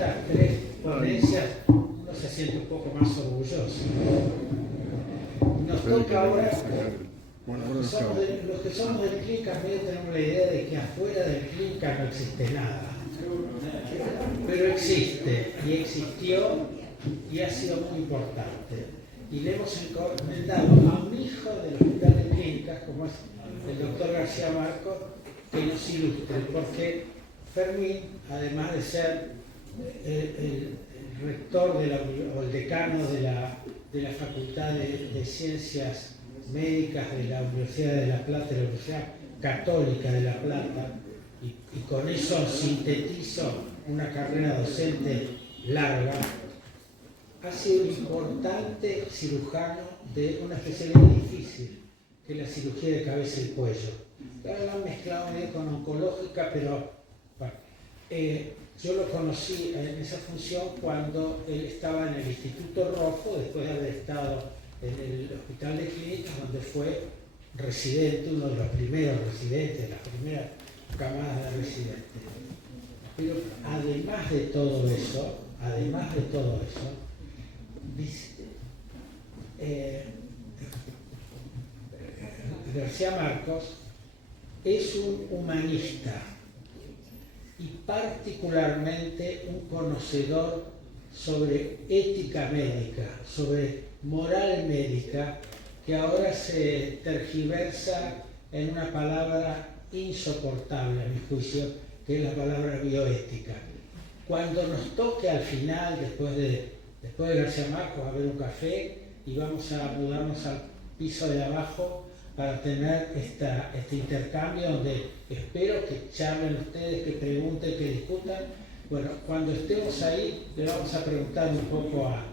estas tres ponencias uno se siente un poco más orgulloso. Nos toca ahora, los que somos del clínica medio tenemos la idea de que afuera del clínica no existe nada. Pero existe, y existió, y ha sido muy importante. Y le hemos encomendado a un hijo del Hospital de Clínicas, como es el doctor García Marcos, que nos ilustre, porque Fermín, además de ser el rector o el decano de la Facultad de Ciencias Médicas de la Universidad de La Plata, de la Universidad Católica de La Plata, y con eso sintetizo una carrera docente larga, ha sido un importante cirujano de una especialidad difícil, que es la cirugía de cabeza y cuello. Ahora lo han mezclado medio con oncológica, pero bueno, yo lo conocí en esa función cuando él estaba en el Instituto Rojo, después de haber estado en el Hospital de Clínicas, donde fue residente, uno de los primeros residentes, de las primeras camadas de residentes. Pero además de todo eso, García Marcos es un humanista y particularmente un conocedor sobre ética médica, sobre moral médica, que ahora se tergiversa en una palabra insoportable a mi juicio, que es la palabra bioética. Cuando nos toque al final, después de García Marcos, a ver un café, y vamos a mudarnos al piso de abajo para tener este intercambio donde espero que charlen ustedes, que pregunten, que discutan. Bueno, cuando estemos ahí le vamos a preguntar un poco a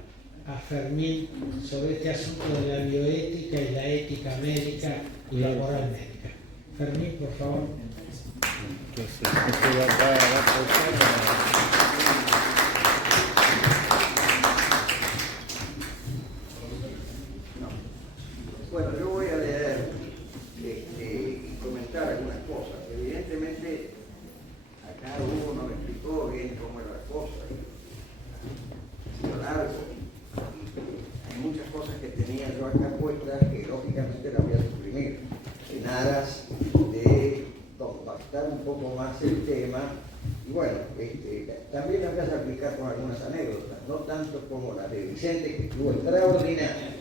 Fermín sobre este asunto de la bioética y la ética médica y la moral médica. Fermín, por favor. Bueno, yo voy a leer y comentar algunas cosas. Evidentemente, acá Hugo nos explicó bien cómo era la cosa, ha sido largo. Hay muchas cosas que tenía yo acá puestas que lógicamente las voy a suprimir, en aras de compactar un poco más el tema. Y bueno, también las voy a aplicar con algunas anécdotas, no tanto como la de Vicente, que estuvo extraordinaria.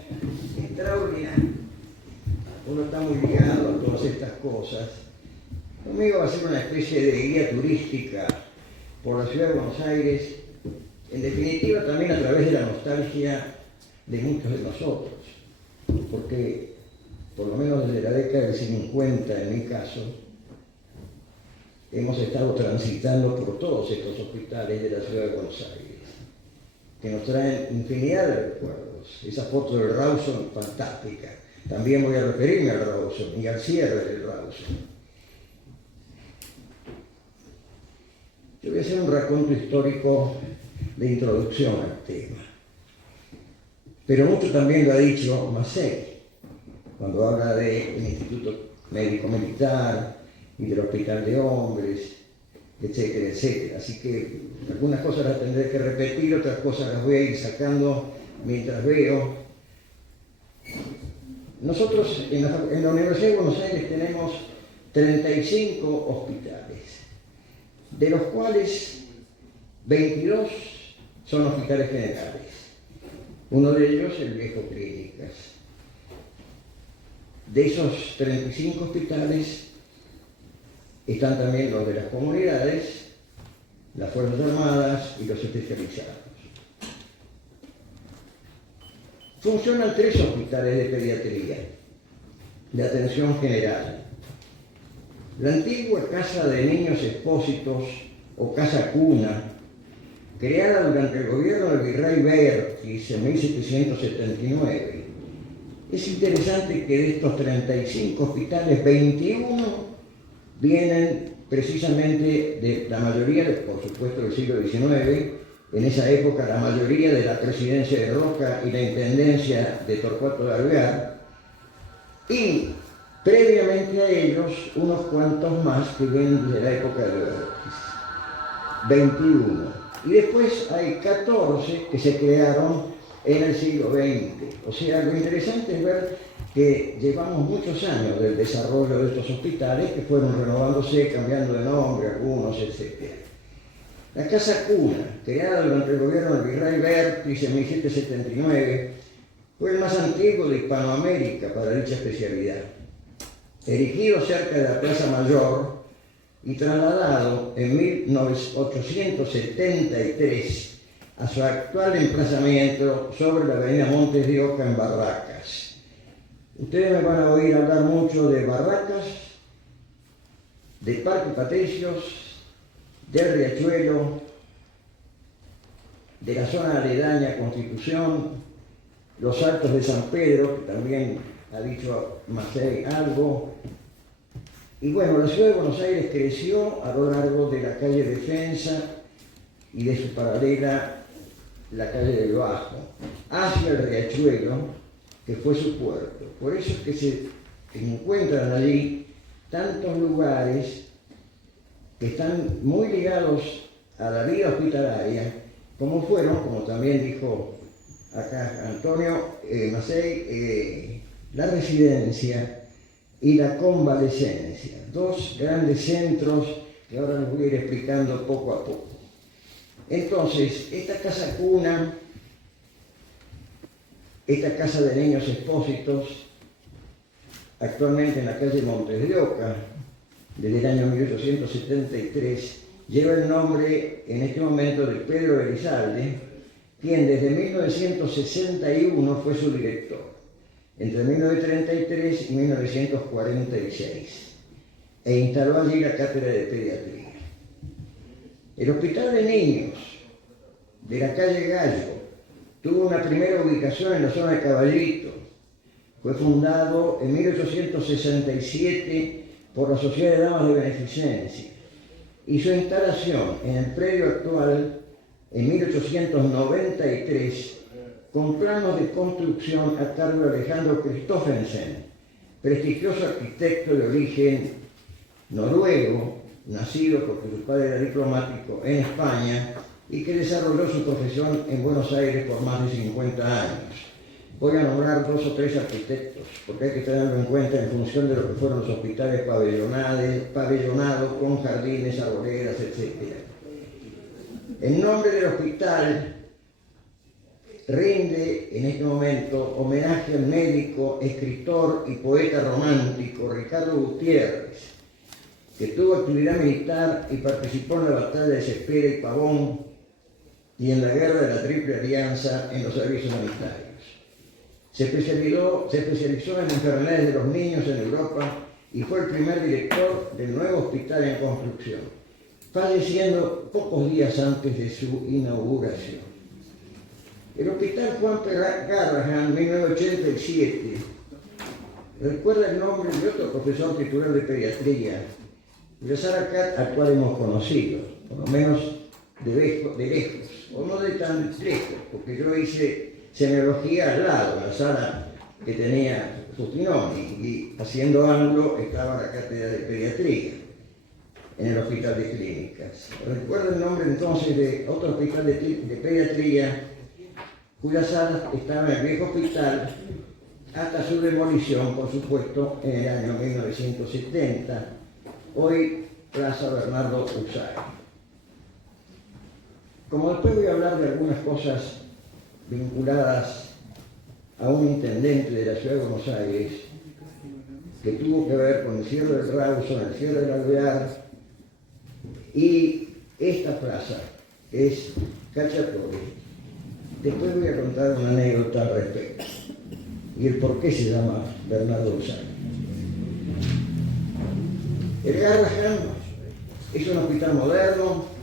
Uno está muy ligado a todas estas cosas. Conmigo va a ser una especie de guía turística por la ciudad de Buenos Aires, en definitiva también a través de la nostalgia de muchos de nosotros, porque por lo menos desde la década del 50, en mi caso, hemos estado transitando por todos estos hospitales de la ciudad de Buenos Aires, que nos traen infinidad de recuerdos. Esa foto del Rawson, fantástica. También voy a referirme al Rawson y al cierre del Rawson. Yo voy a hacer un raconto histórico de introducción al tema. Pero mucho también lo ha dicho Macei, cuando habla del Instituto Médico Militar y del Hospital de Hombres, etcétera, etcétera. Así que algunas cosas las tendré que repetir, otras cosas las voy a ir sacando mientras veo. Nosotros en la Universidad de Buenos Aires tenemos 35 hospitales, de los cuales 22 son hospitales generales. Uno de ellos, el viejo Clínicas. De esos 35 hospitales están también los de las comunidades, las Fuerzas Armadas y los especializados. Funcionan 3 hospitales de pediatría, de atención general. La antigua Casa de Niños Expósitos o Casa Cuna, creada durante el gobierno del virrey Vértiz en 1779. Es interesante que de estos 35 hospitales, 21 vienen precisamente de la mayoría, por supuesto, del siglo XIX. En esa época la mayoría de la presidencia de Roca y la intendencia de Torcuato de Alvear, y previamente a ellos unos cuantos más que vienen desde la época de Vértiz. 21. Y después hay 14 que se crearon en el siglo XX. O sea, lo interesante es ver que llevamos muchos años del desarrollo de estos hospitales que fueron renovándose, cambiando de nombre, algunos, etc. La Casa Cuna, creada durante el gobierno del virrey Vértiz en 1779, fue el más antiguo de Hispanoamérica para dicha especialidad. Erigido cerca de la Plaza Mayor y trasladado en 1873 a su actual emplazamiento sobre la avenida Montes de Oca en Barracas. Ustedes me van a oír hablar mucho de Barracas, de Parque Patricios, del Riachuelo, de la zona aledaña a Constitución, los Altos de San Pedro, que también ha dicho Macei algo. Y bueno, la ciudad de Buenos Aires creció a lo largo de la calle Defensa y de su paralela, la calle del Bajo, hacia el Riachuelo, que fue su puerto. Por eso es que se encuentran allí tantos lugares que están muy ligados a la vida hospitalaria, como fueron, como también dijo acá Antonio Macei, la residencia y la convalecencia, dos grandes centros que ahora les voy a ir explicando poco a poco. Entonces, esta casa cuna, esta casa de niños expósitos, actualmente en la calle Montes de Oca, desde el año 1873, lleva el nombre en este momento de Pedro Elizalde, quien desde 1961 fue su director, entre 1933 y 1946, e instaló allí la cátedra de pediatría. El Hospital de Niños de la calle Gallo tuvo una primera ubicación en la zona de Caballito. Fue fundado en 1867 por la Sociedad de Damas de Beneficencia y su instalación en el predio actual en 1893 con planos de construcción a cargo de Alejandro Christoffersen, prestigioso arquitecto de origen noruego, nacido porque su padre era diplomático en España y que desarrolló su profesión en Buenos Aires por más de 50 años. Voy a nombrar 2 o 3 arquitectos, porque hay que tenerlo en cuenta en función de lo que fueron los hospitales pabellonados con jardines, arboledas, etc. En nombre del hospital rinde en este momento homenaje al médico, escritor y poeta romántico Ricardo Gutiérrez, que tuvo actividad militar y participó en la batalla de Cespera y Pavón y en la guerra de la Triple Alianza en los servicios sanitarios. Se especializó en enfermedades de los niños en Europa y fue el primer director del nuevo hospital en construcción, falleciendo pocos días antes de su inauguración. El Hospital Juan P. Garrahan, 1987, recuerda el nombre de otro profesor titular de pediatría, Saracat, al cual hemos conocido, por lo menos de lejos, o no de tan lejos, porque yo hice semiología al lado, en la sala que tenía Justinoni, y haciendo ángulo estaba la cátedra de pediatría en el Hospital de Clínicas. Recuerdo el nombre entonces de otro hospital de pediatría, cuyas salas estaban en el viejo hospital hasta su demolición, por supuesto, en el año 1970, hoy Plaza Bernardo Usagui. Como después voy a hablar de algunas cosas vinculadas a un intendente de la ciudad de Buenos Aires que tuvo que ver con el cierre del Rawson, el cierre del Alvear y esta plaza, que es Cacciatore. Después voy a contar una anécdota al respecto y el por qué se llama Bernardo Usagui. El Garrahan es un hospital moderno,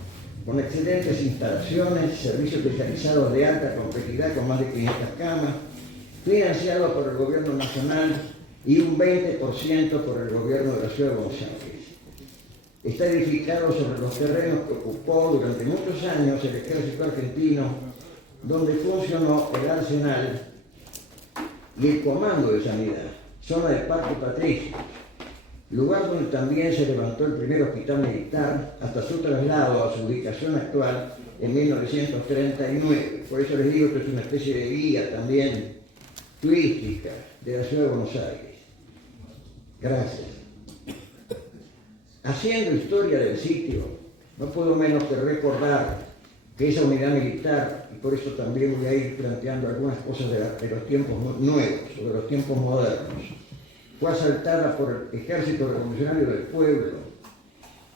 con excelentes instalaciones, servicios especializados de alta complejidad con más de 500 camas, financiado por el gobierno nacional y un 20% por el gobierno de la ciudad de Buenos Aires. Está edificado sobre los terrenos que ocupó durante muchos años el ejército argentino, donde funcionó el arsenal y el comando de sanidad, zona de Parque Patricios, lugar donde también se levantó el primer hospital militar hasta su traslado a su ubicación actual en 1939. Por eso les digo que es una especie de guía también turística de la ciudad de Buenos Aires. Gracias. Haciendo historia del sitio, no puedo menos que recordar que esa unidad militar, y por eso también voy a ir planteando algunas cosas de los tiempos nuevos o de los tiempos modernos, fue asaltada por el Ejército Revolucionario del Pueblo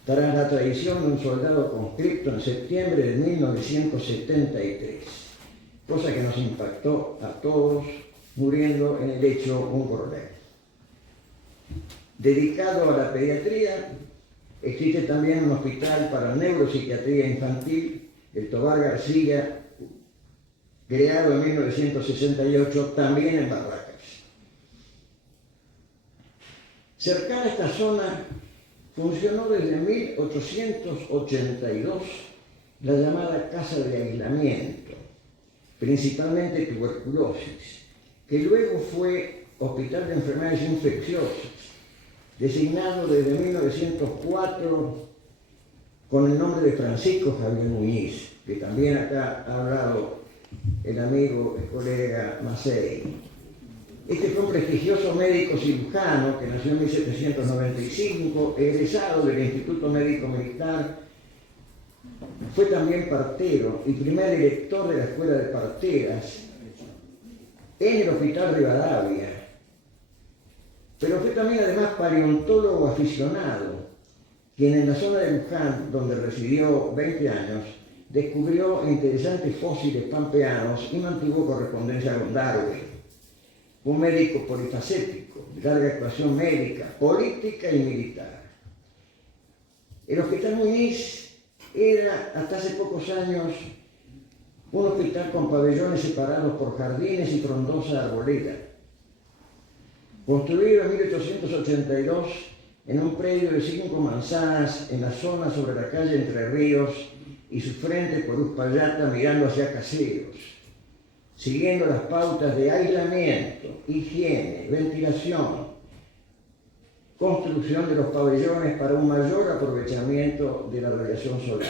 tras la traición de un soldado conscripto en septiembre de 1973, cosa que nos impactó a todos, muriendo en el hecho un coronel. Dedicado a la pediatría, existe también un hospital para neuropsiquiatría infantil, el Tobar García, creado en 1968, también en Barracas. Cercana a esta zona funcionó desde 1882 la llamada Casa de Aislamiento, principalmente tuberculosis, que luego fue Hospital de Enfermedades Infecciosas, designado desde 1904 con el nombre de Francisco Javier Muñiz, que también acá ha hablado el amigo, el colega Macei. Este fue un prestigioso médico cirujano que nació en 1795, egresado del Instituto Médico Militar. Fue también partero y primer director de la Escuela de Parteras en el Hospital Rivadavia. Pero fue también además paleontólogo aficionado, quien en la zona de Luján, donde residió 20 años, descubrió interesantes fósiles pampeanos y mantuvo correspondencia con Darwin. Un médico polifacético, de larga actuación médica, política y militar. El Hospital Muñiz era, hasta hace pocos años, un hospital con pabellones separados por jardines y frondosa arboleda. Construido en 1882 en un predio de 5 manzanas en la zona sobre la calle Entre Ríos y su frente por Uspallata mirando hacia Caseros, siguiendo las pautas de aislamiento, higiene, ventilación, construcción de los pabellones para un mayor aprovechamiento de la radiación solar.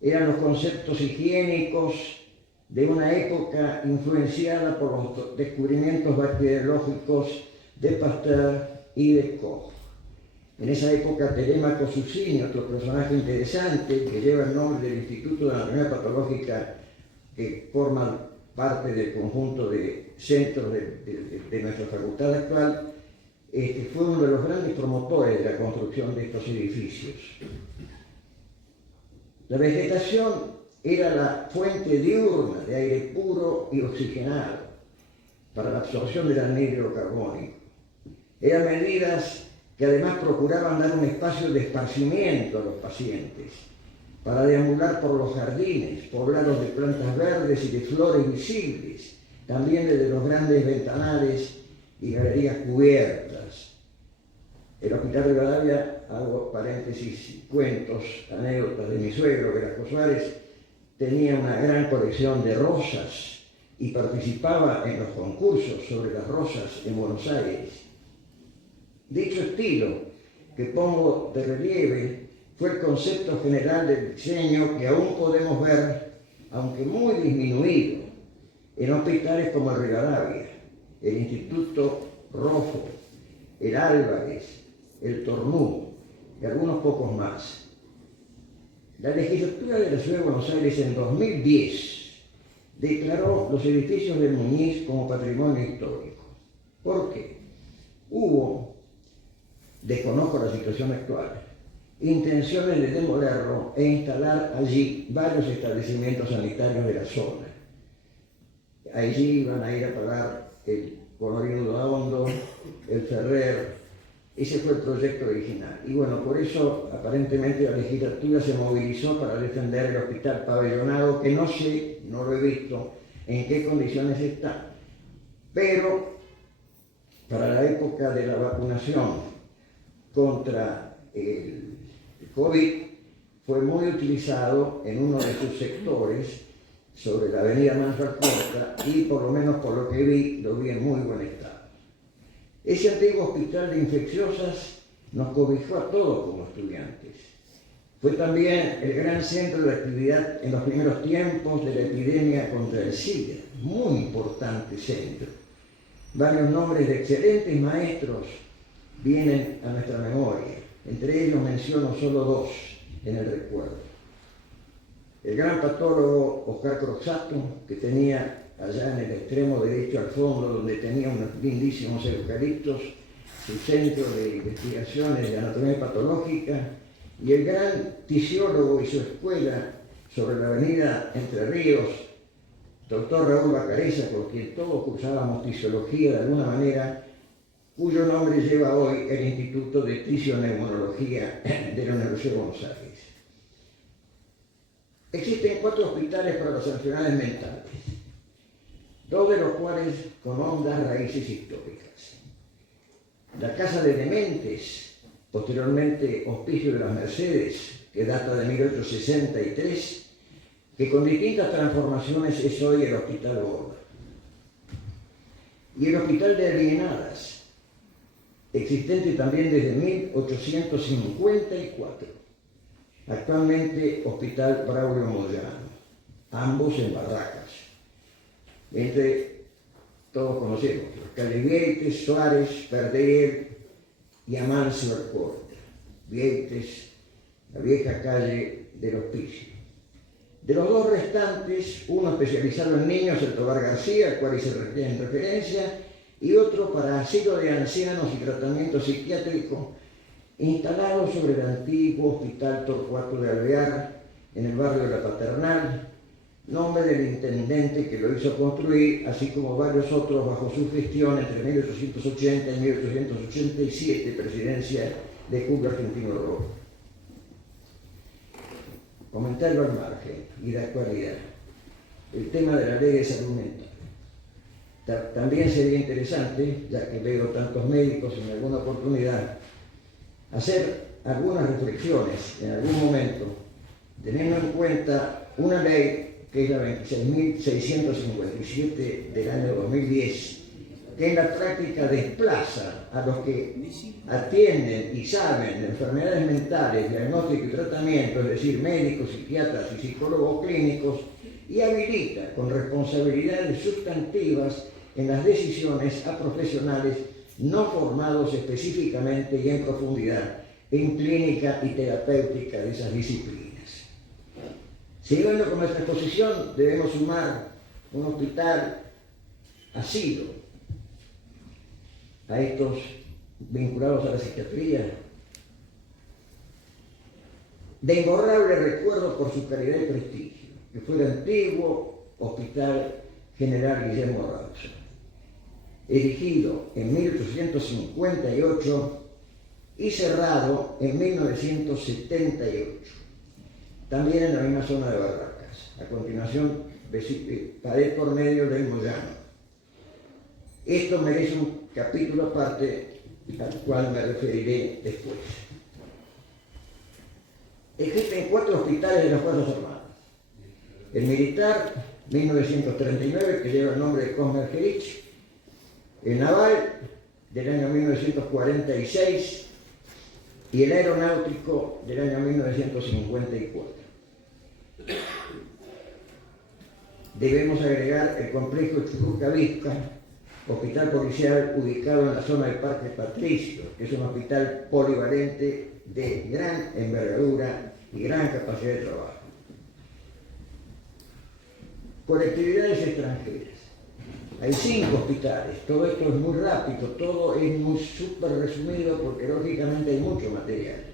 Eran los conceptos higiénicos de una época influenciada por los descubrimientos bacteriológicos de Pasteur y de Koch. En esa época, Telémaco Susini, otro personaje interesante que lleva el nombre del Instituto de Anatomía Patológica, que forma parte del conjunto de centros de nuestra facultad actual, fue uno de los grandes promotores de la construcción de estos edificios. La vegetación era la fuente diurna de aire puro y oxigenado para la absorción del anhídrido carbónico. Eran medidas que además procuraban dar un espacio de esparcimiento a los pacientes, para deambular por los jardines, poblados de plantas verdes y de flores visibles, también desde los grandes ventanales y galerías cubiertas. El Hospital Rivadavia, hago paréntesis, cuentos, anécdotas de mi suegro, Velasco Suárez, tenía una gran colección de rosas y participaba en los concursos sobre las rosas en Buenos Aires. Dicho estilo que pongo de relieve fue el concepto general del diseño que aún podemos ver, aunque muy disminuido, en hospitales como el Rivadavia, el Instituto Rojo, el Álvarez, el Tornú y algunos pocos más. La legislatura de la Ciudad de Buenos Aires en 2010 declaró los edificios del Muñiz como patrimonio histórico. ¿Por qué? Hubo, desconozco la situación actual, intenciones de demolerlo e instalar allí varios establecimientos sanitarios de la zona. Allí iban a ir a parar el Honorino Hondo, el Ferrer. Ese fue el proyecto original. Y bueno, por eso aparentemente la legislatura se movilizó para defender el hospital pabellonado, que no sé, no lo he visto, en qué condiciones está. Pero para la época de la vacunación contra el COVID fue muy utilizado en uno de sus sectores sobre la avenida Manuel Corta y por lo menos por lo que vi, lo vi en muy buen estado. Ese antiguo hospital de infecciosas nos cobijó a todos como estudiantes. Fue también el gran centro de actividad en los primeros tiempos de la epidemia contra el SIDA, muy importante centro. Varios nombres de excelentes maestros vienen a nuestra memoria, entre ellos menciono solo dos en el recuerdo. El gran patólogo Oscar Croxato, que tenía allá en el extremo derecho al fondo, donde tenía unos lindísimos eucaliptos, su centro de investigaciones de anatomía patológica, y el gran tisiólogo y su escuela sobre la avenida Entre Ríos, doctor Raúl Bacareza, por quien todos cursábamos tisiología de alguna manera, cuyo nombre lleva hoy el Instituto de Tisioneumonología de la Universidad de Buenos Aires. Existen 4 hospitales para los enfermedades mentales, 2 de los cuales con hondas raíces históricas. La Casa de Dementes, posteriormente Hospicio de las Mercedes, que data de 1863, que con distintas transformaciones es hoy el Hospital Borda. Y el Hospital de Alienadas, existente también desde 1854, actualmente Hospital Braulio Moyano, ambos en Barracas. Entre todos conocemos los calles Vieites, Suárez, Perder y Amancio Alcorta. Vieites, la vieja calle del Hospicio. De los 2 restantes, uno especializado en niños, el Tobar García, al cual hice en referencia, y otro para asilo de ancianos y tratamiento psiquiátrico, instalado sobre el antiguo Hospital Torcuato de Alvear, en el barrio de la Paternal, nombre del intendente que lo hizo construir, así como varios otros bajo su gestión entre 1880 y 1887, presidencia de Julio Argentino Rojo. Comentario al margen y de actualidad. El tema de la ley de salud mental. También sería interesante, ya que veo tantos médicos en alguna oportunidad, hacer algunas reflexiones en algún momento, teniendo en cuenta una ley que es la 26.657 del año 2010, que en la práctica desplaza a los que atienden y saben de enfermedades mentales, diagnóstico y tratamiento, es decir, médicos, psiquiatras y psicólogos clínicos, y habilita con responsabilidades sustantivas en las decisiones a profesionales no formados específicamente y en profundidad en clínica y terapéutica de esas disciplinas. Siguiendo con nuestra exposición, debemos sumar un hospital asilo a estos vinculados a la psiquiatría, de imborrable recuerdo por su calidad y prestigio, que fue el antiguo Hospital General Guillermo Rauza, erigido en 1858 y cerrado en 1978, también en la misma zona de Barracas. A continuación, pared por medio del Moyano. Esto merece un capítulo aparte al cual me referiré después. Existen 4 hospitales de las Fuerzas Armadas. El militar, 1939, que lleva el nombre de Cosme Argerich. El naval, del año 1946. Y el aeronáutico, del año 1954. Debemos agregar el complejo Churruca-Vizca, hospital policial ubicado en la zona del Parque Patricio, que es un hospital polivalente de gran envergadura y gran capacidad de trabajo. Colectividades extranjeras. Hay 5 hospitales, todo esto es muy rápido, todo es muy súper resumido porque lógicamente hay mucho material.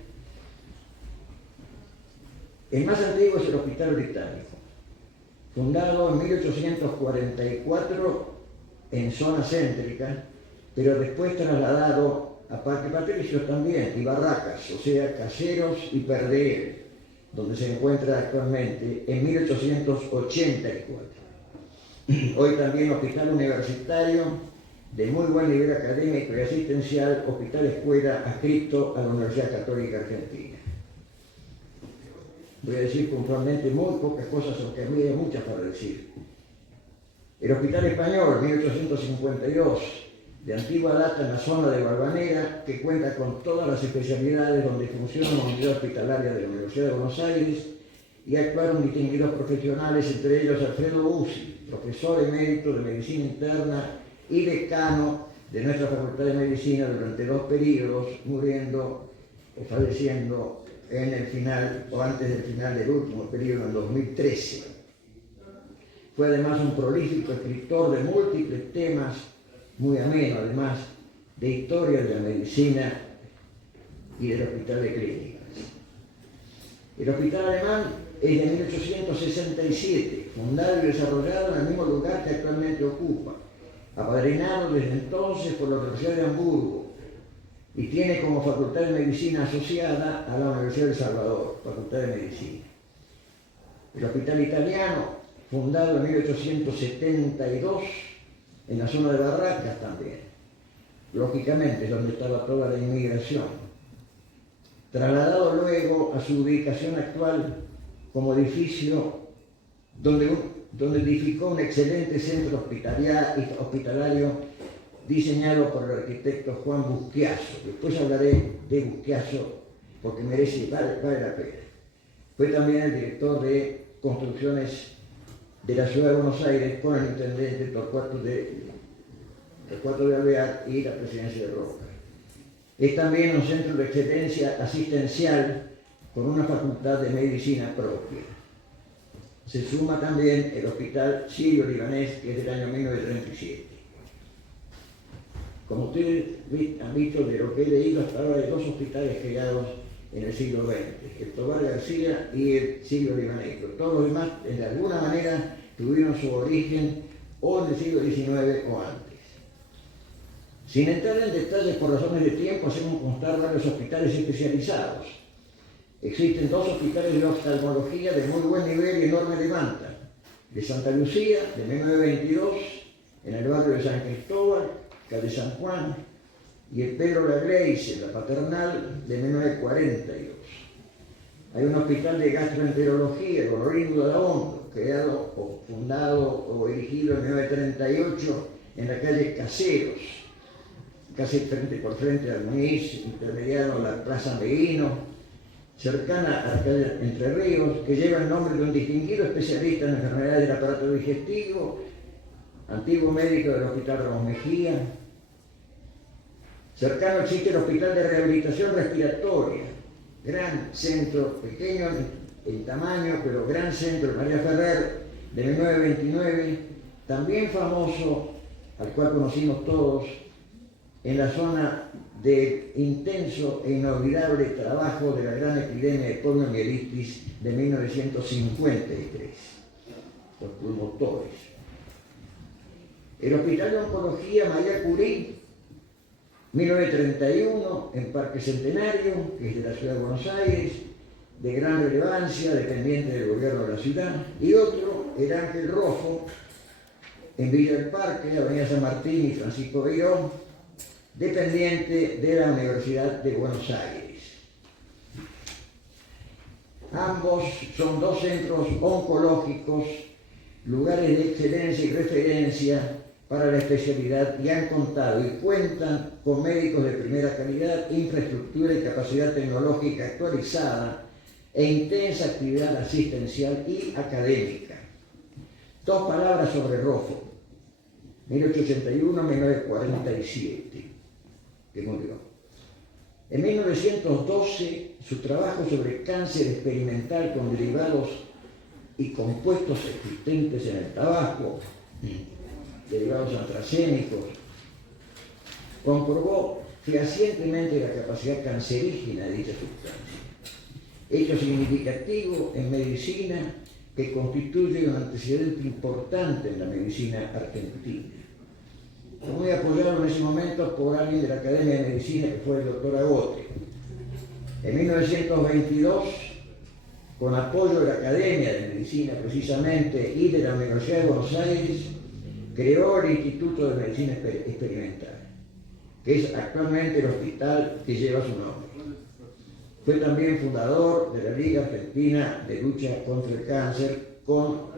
El más antiguo es el Hospital Británico, fundado en 1844 en zona céntrica, pero después trasladado a Parque Patricio también, y Barracas, o sea, Caseros y Perder, donde se encuentra actualmente en 1884. Hoy también hospital universitario de muy buen nivel académico y asistencial, hospital escuela adscrito a la Universidad Católica Argentina. Voy a decir puntualmente muy pocas cosas, aunque a mí hay muchas para decir. El Hospital Español, 1852, de antigua data en la zona de Balvanera, que cuenta con todas las especialidades donde funciona la unidad hospitalaria de la Universidad de Buenos Aires, y actuaron distinguidos profesionales, entre ellos Alfredo Bussi, profesor emérito de Medicina Interna y decano de nuestra Facultad de Medicina durante 2 periodos, muriendo o falleciendo en el final o antes del final del último periodo en 2013. Fue además un prolífico escritor de múltiples temas, muy ameno además, de historia de la medicina y del Hospital de Clínicas. El Hospital Alemán es de 1867, fundado y desarrollado en el mismo lugar que actualmente ocupa, apadrinado desde entonces por la Universidad de Hamburgo, y tiene como Facultad de Medicina asociada a la Universidad de El Salvador, Facultad de Medicina. El Hospital Italiano, fundado en 1872, en la zona de Barracas también. Lógicamente es donde estaba toda la inmigración. Trasladado luego a su ubicación actual como edificio donde edificó un excelente centro hospitalario diseñado por el arquitecto Juan Busquiazo. Después hablaré de Busquiazo porque vale la pena. Fue también el director de construcciones de la Ciudad de Buenos Aires con el intendente Torcuato de Alvear y la presidencia de Roca. Es también un centro de excelencia asistencial con una facultad de medicina propia. Se suma también el Hospital Sirio-Libanés, que es del año 1937. Como ustedes han visto de lo que he leído hasta ahora, hay 2 hospitales creados en el siglo XX, el Tobar García y el Sirio-Libanés. Todos los demás, de alguna manera, tuvieron su origen o en el siglo XIX o antes. Sin entrar en detalles por razones de tiempo, hacemos constar varios hospitales especializados. Existen 2 hospitales de oftalmología de muy buen nivel y enorme demanda. De Santa Lucía, de 1922, en el barrio de San Cristóbal, calle San Juan, y el Pedro Lagleize, la Paternal, de 1942. Hay un hospital de gastroenterología, el Honorín Daondo, creado o fundado o erigido en 1938 en la calle Caseros, casi frente al Muñiz, intermediado en la Plaza Meguino, cercana a la calle Entre Ríos, que lleva el nombre de un distinguido especialista en enfermedades del aparato digestivo, antiguo médico del Hospital Ramos Mejía. Cercano existe el Hospital de Rehabilitación Respiratoria, gran centro, pequeño en tamaño, pero gran centro, María Ferrer, de 1929, también famoso, al cual conocimos todos, en la zona del intenso e inolvidable trabajo de la gran epidemia de poliomielitis de 1953, los pulmotores. El Hospital de Oncología María Curie, 1931, en Parque Centenario, que es de la Ciudad de Buenos Aires, de gran relevancia, dependiente del gobierno de la ciudad, y otro, el Ángel Rojo, en Villa del Parque, Avenida San Martín y Francisco Beirón, dependiente de la Universidad de Buenos Aires. Ambos son 2 centros oncológicos, lugares de excelencia y referencia para la especialidad, y han contado y cuentan con médicos de primera calidad, infraestructura y capacidad tecnológica actualizada e intensa actividad asistencial y académica. 2 palabras sobre Rojo, 1881-1947, que murió. En 1912, su trabajo sobre cáncer experimental con derivados y compuestos existentes en el tabaco, derivados antracénicos, comprobó fehacientemente la capacidad cancerígena de dicha sustancia. Hecho significativo en medicina que constituye un antecedente importante en la medicina argentina. Fue muy apoyado en ese momento por alguien de la Academia de Medicina, que fue el doctor Agote. En 1922, con apoyo de la Academia de Medicina precisamente y de la Universidad de Buenos Aires, creó el Instituto de Medicina Experimental, que es actualmente el hospital que lleva su nombre. Fue también fundador de la Liga Argentina de Lucha contra el Cáncer, con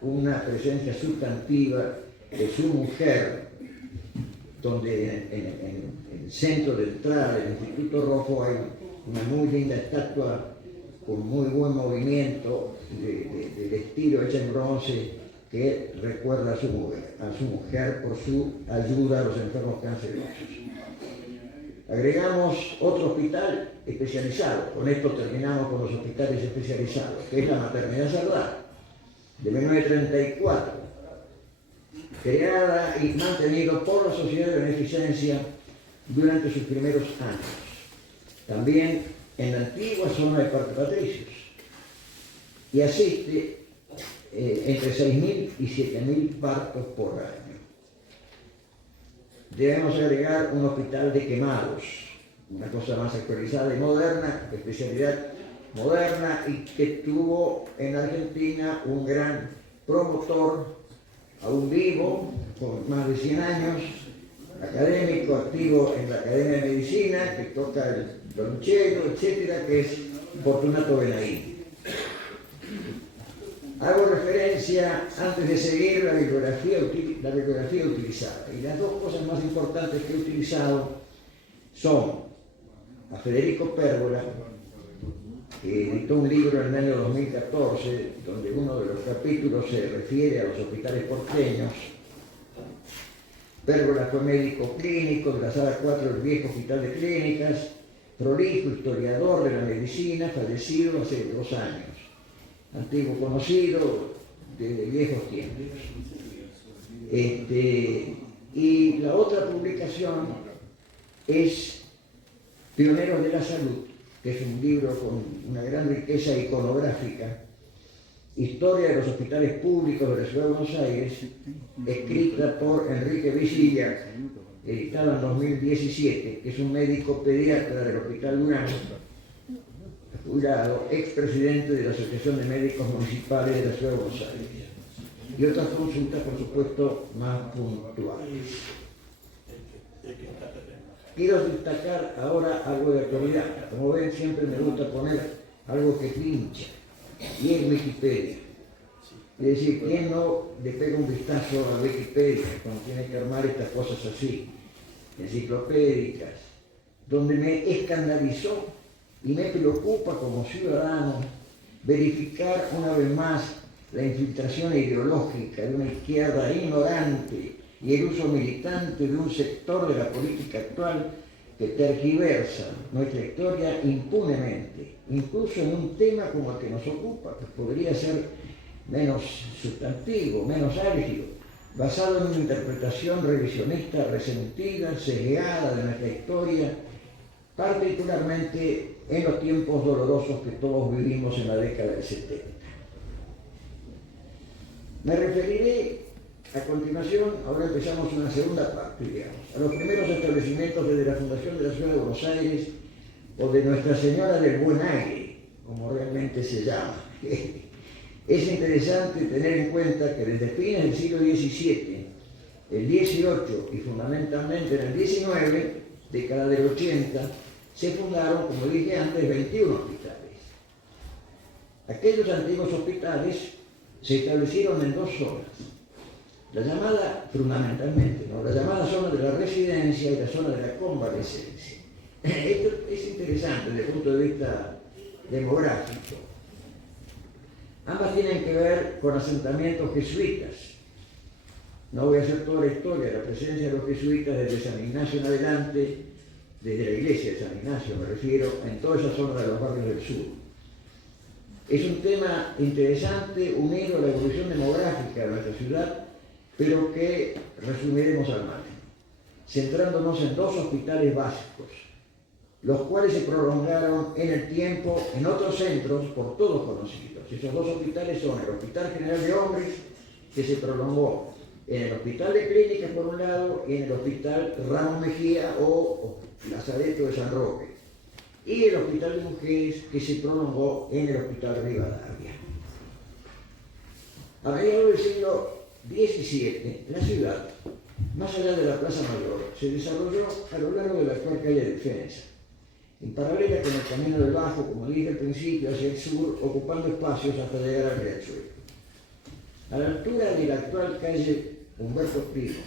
una presencia sustantiva de su mujer, donde en el centro de entrada del Instituto Rojo hay una muy linda estatua con muy buen movimiento del estilo hecha en bronce que recuerda a su mujer por su ayuda a los enfermos cancerosos. Agregamos otro hospital especializado, con esto terminamos con los hospitales especializados, que es la Maternidad Sardá, de 1934, creada y mantenida por la Sociedad de Beneficencia durante sus primeros años. También en la antigua zona de Parque Patricios, y asiste entre 6.000 y 7.000 partos por año. Debemos agregar un hospital de quemados, una cosa más actualizada y moderna, especialidad moderna, y que tuvo en Argentina un gran promotor, aún vivo, con más de 100 años, académico, activo en la Academia de Medicina, que toca el violonchelo, etcétera, que es Fortunato Benaini. Hago referencia, antes de seguir, la bibliografía utilizada. Y las dos cosas más importantes que he utilizado son a Federico Pérgola, que editó un libro en el año 2014, donde uno de los capítulos se refiere a los hospitales porteños. Pérgola fue médico clínico de la Sala 4 del Viejo Hospital de Clínicas, prolijo historiador de la medicina, fallecido hace 2 años. Antiguo conocido de viejos tiempos. Y la otra publicación es Pioneros de la Salud, que es un libro con una gran riqueza iconográfica, Historia de los Hospitales Públicos de la Ciudad de Buenos Aires, escrita por Enrique Visilla, editada en 2017, que es un médico pediatra del Hospital Durán, jubilado, expresidente de la Asociación de Médicos Municipales de la Ciudad de Buenos Aires. Y otras consultas, por supuesto, más puntuales. Quiero destacar ahora algo de actualidad. Como ven, siempre me gusta poner algo que pincha, y es Wikipedia. Es decir, ¿quién no le pega un vistazo a Wikipedia cuando tiene que armar estas cosas así, enciclopédicas, donde me escandalizó y me preocupa como ciudadano verificar una vez más la infiltración ideológica de una izquierda ignorante y el uso militante de un sector de la política actual que tergiversa nuestra historia impunemente, incluso en un tema como el que nos ocupa, que podría ser menos sustantivo, menos álgido, basado en una interpretación revisionista resentida, sesgada de nuestra historia, particularmente en los tiempos dolorosos que todos vivimos en la década del 70. Me referiré a continuación, ahora empezamos una segunda parte, digamos, a los primeros establecimientos desde la fundación de la Ciudad de Buenos Aires o de Nuestra Señora del Buen Aire, como realmente se llama. Es interesante tener en cuenta que desde fines del siglo XVII, el XVIII y fundamentalmente en el XIX, década del 80, se fundaron, como dije antes, 21 hospitales. Aquellos antiguos hospitales se establecieron en 2 zonas. La llamada, fundamentalmente, ¿no?, la llamada zona de la residencia y la zona de la convalecencia. Esto es interesante desde el punto de vista demográfico. Ambas tienen que ver con asentamientos jesuitas. No voy a hacer toda la historia de la presencia de los jesuitas desde San Ignacio en adelante, desde la iglesia de San Ignacio me refiero, en toda esa zona de los barrios del sur. Es un tema interesante unido a la evolución demográfica de nuestra ciudad, pero que resumiremos al margen, centrándonos en 2 hospitales básicos, los cuales se prolongaron en el tiempo en otros centros por todos conocidos. Esos 2 hospitales son el Hospital General de Hombres, que se prolongó en el Hospital de Clínicas por un lado y en el Hospital Ramos Mejía o Lazareto de San Roque, y el Hospital de Mujeres, que se prolongó en el Hospital Rivadavia. A mediados del siglo XVII, la ciudad, más allá de la Plaza Mayor, se desarrolló a lo largo de la actual calle Defensa, en paralela con el Camino del Bajo, como dije al principio, hacia el sur, ocupando espacios hasta llegar al Riachuelo. A la altura de la actual calle Humberto Primo,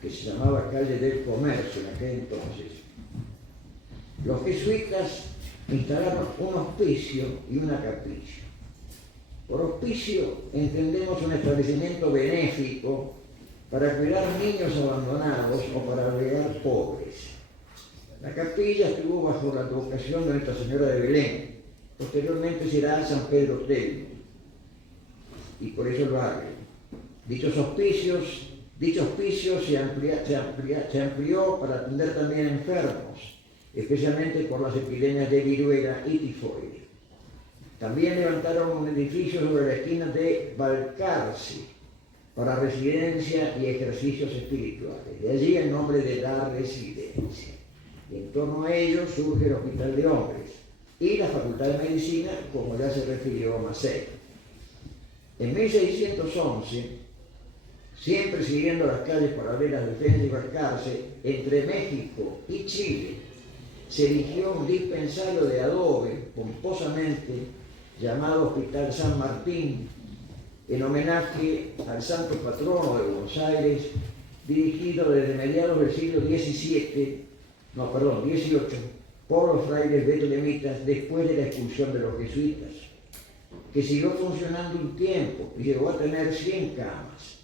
que se llamaba Calle del Comercio en aquel entonces, los jesuitas instalaron un hospicio y una capilla. Por hospicio entendemos un establecimiento benéfico para cuidar niños abandonados o para albergar pobres. La capilla estuvo bajo la advocación de Nuestra Señora de Belén. Posteriormente será San Pedro Telmo, y por eso lo abren. Dicho hospicio se amplió para atender también enfermos, especialmente por las epidemias de viruela y tifoide. También levantaron un edificio sobre la esquina de Balcarce para residencia y ejercicios espirituales. De allí el nombre de la residencia. Y en torno a ello surge el Hospital de Hombres y la Facultad de Medicina, como ya se refirió a Macei. En 1611, siempre siguiendo las calles paralelas de Defensa y Balcarce, entre México y Chile, se erigió un dispensario de adobe, pomposamente llamado Hospital San Martín, en homenaje al santo patrono de Buenos Aires, dirigido desde mediados del siglo XVIII, por los frailes betlemitas después de la expulsión de los jesuitas, que siguió funcionando un tiempo y llegó a tener 100 camas.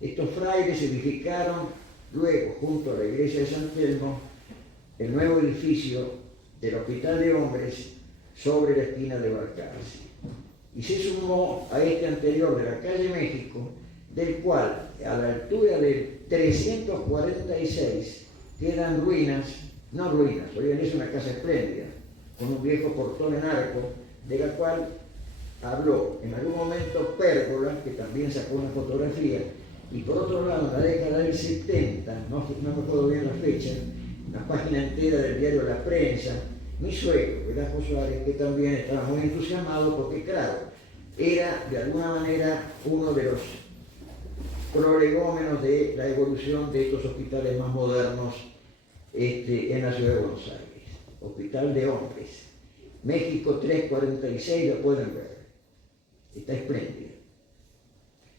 Estos frailes edificaron luego, junto a la iglesia de San Telmo, el nuevo edificio del Hospital de Hombres sobre la esquina de Balcarce. Y se sumó a este anterior de la calle México, del cual a la altura del 346 quedan ruinas, hoy en es una casa espléndida, con un viejo portón en arco, de la cual habló en algún momento Pérgola, que también sacó una fotografía, y por otro lado, en la década del 70, no me acuerdo bien la fecha, una página entera del diario La Prensa, mi suegro, Velasco Suárez, que también estaba muy entusiasmado porque, claro, era de alguna manera uno de los prolegómenos de la evolución de estos hospitales más modernos en la ciudad de Buenos Aires. Hospital de Hombres. México 346, lo pueden ver. Está espléndida.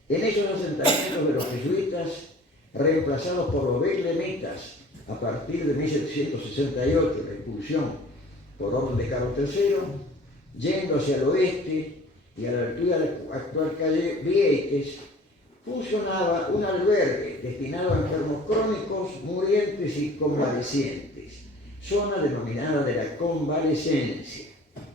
En esos asentamientos de los jesuitas, reemplazados por los betlemitas a partir de 1768, la expulsión por orden de Carlos III, yendo hacia el oeste y a la altura de la actual calle Vieques, funcionaba un albergue destinado a enfermos crónicos, murientes y convalecientes, zona denominada de la convalecencia.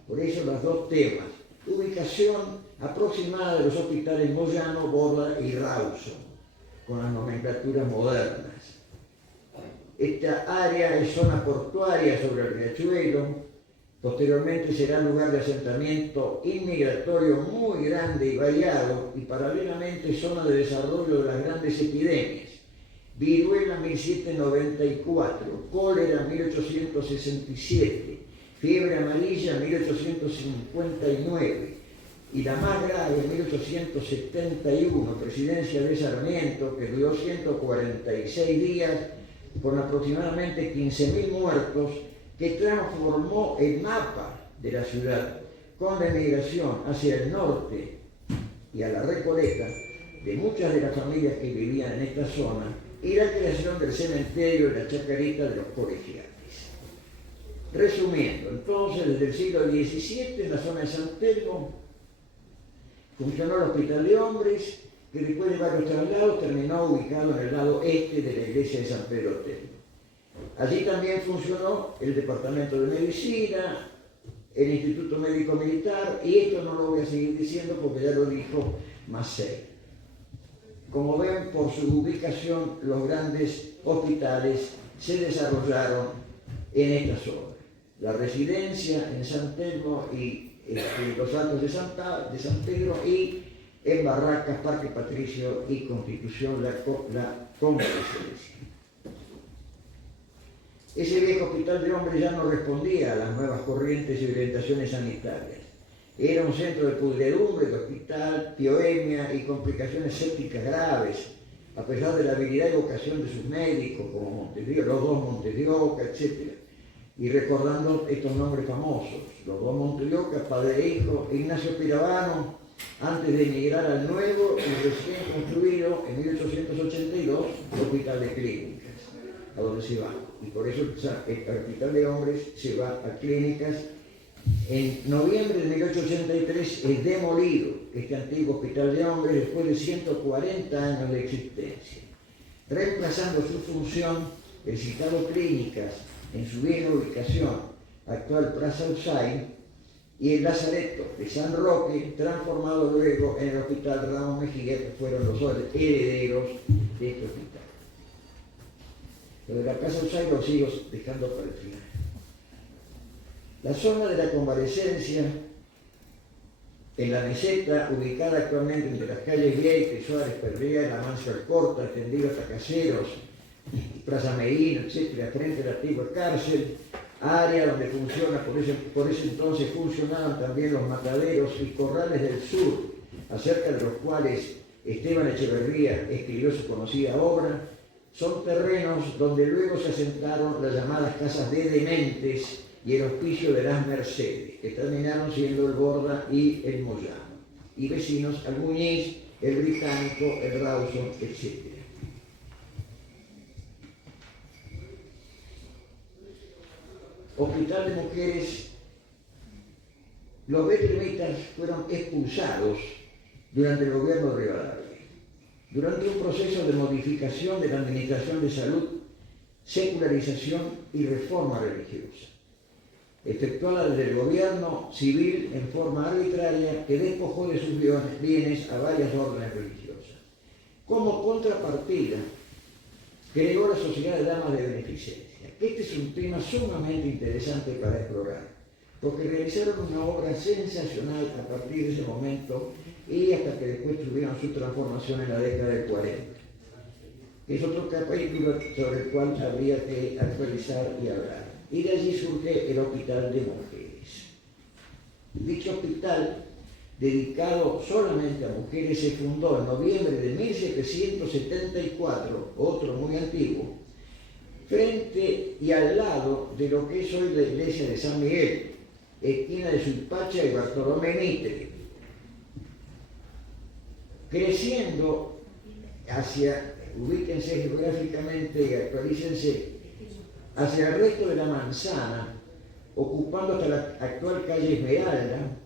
Por eso los dos temas: ubicación aproximada de los hospitales Moyano, Borda y Rawson, con las nomenclaturas modernas. Esta área es zona portuaria sobre el riachuelo. Posteriormente será lugar de asentamiento inmigratorio muy grande y variado, y paralelamente zona de desarrollo de las grandes epidemias: viruela 1794, cólera 1867, fiebre amarilla 1859, y la más grave 1871, presidencia de Sarmiento, que duró 146 días, con aproximadamente 15.000 muertos, que transformó el mapa de la ciudad, con la emigración hacia el norte y a la Recoleta de muchas de las familias que vivían en esta zona, y la creación del cementerio y la chacarita de los colegiales. Resumiendo, entonces, desde el siglo XVII, en la zona de San Telmo, funcionó el Hospital de Hombres, que después de varios traslados terminó ubicado en el lado este de la iglesia de San Pedro Telmo. Allí también funcionó el Departamento de Medicina, el Instituto Médico Militar, y esto no lo voy a seguir diciendo porque ya lo dijo Macei. Como ven, por su ubicación, los grandes hospitales se desarrollaron en esta zona. La residencia en San Telmo y los Altos de San Pedro, y en Barracas, Parque Patricio y Constitución, la convalecencia. Ese viejo Hospital de Hombres ya no respondía a las nuevas corrientes y orientaciones sanitarias. Era un centro de pudredumbre, de hospital, pioemia y complicaciones sépticas graves, a pesar de la habilidad y vocación de sus médicos, como los dos Montes de Oca, etc. Y recordando estos nombres famosos: los dos Montes de Oca, padre e hijo, Ignacio Piravano antes de emigrar al nuevo y recién construido en 1882 Hospital de Clínicas, a donde se va. Y por eso el Hospital de Hombres se va a Clínicas. En noviembre de 1883 es demolido este antiguo Hospital de Hombres después de 140 años de existencia, reemplazando su función el citado Clínicas en su vieja ubicación, actual Plaza Usay, y el Lazareto de San Roque, transformado luego en el Hospital Ramos Mejía, que fueron los herederos de este hospital. Lo de la Plaza Usay lo sigo dejando para el final. La zona de la convalecencia, en la meseta, ubicada actualmente entre las calles Vieite, Suárez, Perrea, La Mancha Corta, extendido hasta Caseros, Plaza Medina, etc., frente a la antigua cárcel, área donde funciona, por ese entonces funcionaban también los mataderos y corrales del sur, acerca de los cuales Esteban Echeverría escribió su conocida obra. Son terrenos donde luego se asentaron las llamadas casas de dementes y el hospicio de las Mercedes, que terminaron siendo el Borda y el Moyano, y vecinos al Muñiz, el Británico, el Rawson, etc. Hospital de Mujeres. Los betlemitas fueron expulsados durante el gobierno de Rivadavia, durante un proceso de modificación de la administración de salud, secularización y reforma religiosa, efectuada desde el gobierno civil en forma arbitraria que despojó de sus bienes a varias órdenes religiosas. Como contrapartida, creó la Sociedad de Damas de Beneficencia. Este es un tema sumamente interesante para explorar, porque realizaron una obra sensacional a partir de ese momento y hasta que después tuvieron su transformación en la década del 40. Es otro capítulo sobre el cual habría que actualizar y hablar. Y de allí surge el Hospital de Mujeres. Dicho hospital, dedicado solamente a mujeres, se fundó en noviembre de 1774, otro muy antiguo, frente y al lado de lo que es hoy la iglesia de San Miguel, esquina de Suipacha y Bartolomé Mitre, creciendo hacia, ubíquense geográficamente y actualícense, hacia el resto de la manzana, ocupando hasta la actual calle Esmeralda,